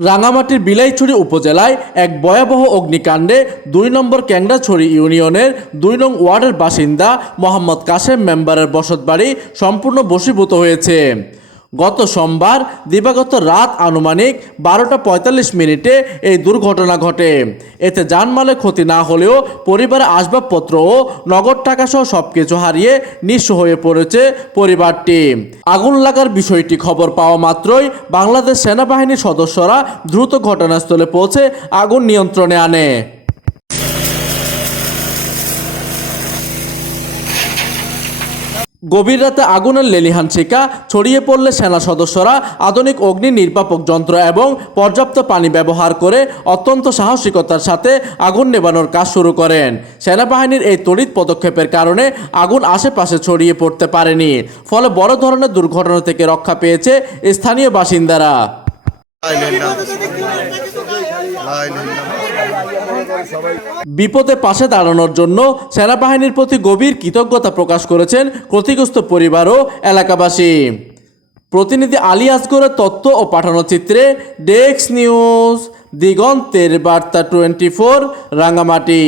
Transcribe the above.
রাঙামাটির বিলাইছড়ি উপজেলায় এক ভয়াবহ অগ্নিকাণ্ডে দুই নম্বর ক্যাংরাছড়ি ইউনিয়নের দুই নং ওয়ার্ডের বাসিন্দা মোহাম্মদ কাশেম মেম্বারের বসতবাড়ি সম্পূর্ণ বসীভূত হয়েছে। গত সোমবার দিবাগত রাত আনুমানিক বারোটা পঁয়তাল্লিশ মিনিটে এই দুর্ঘটনা ঘটে। এতে জানমালের ক্ষতি না হলেও পরিবারের আসবাবপত্র ও নগদ টাকাসহ সব কিছু হারিয়ে নিঃস্ব হয়ে পড়েছে পরিবারটি। আগুন লাগার বিষয়টি খবর পাওয়া মাত্রই বাংলাদেশ সেনাবাহিনীর সদস্যরা দ্রুত ঘটনাস্থলে পৌঁছে আগুন নিয়ন্ত্রণে আনে। গভীর রাতে আগুনের লেলিহান শিকা ছড়িয়ে পড়লে সেনা সদস্যরা আধুনিক অগ্নি নির্বাপক যন্ত্র এবং পর্যাপ্ত পানি ব্যবহার করে অত্যন্ত সাহসিকতার সাথে আগুন নেবানোর কাজ শুরু করেন। সেনাবাহিনীর এই তড়িৎ পদক্ষেপের কারণে আগুন আশেপাশে ছড়িয়ে পড়তে পারেনি, ফলে বড় ধরনের দুর্ঘটনা থেকে রক্ষা পেয়েছে স্থানীয় বাসিন্দারা। বিপদে পাশে দাঁড়ানোর জন্য সেনাবাহিনীর প্রতি গভীর কৃতজ্ঞতা প্রকাশ করেছেন ক্ষতিগ্রস্ত পরিবার ও এলাকাবাসী। প্রতিনিধি আলী আসগরের তথ্য ও পাঠানো চিত্রে ডেক্স নিউজ, দিগন্তের বার্তা টোয়েন্টি ফোর রাঙামাটি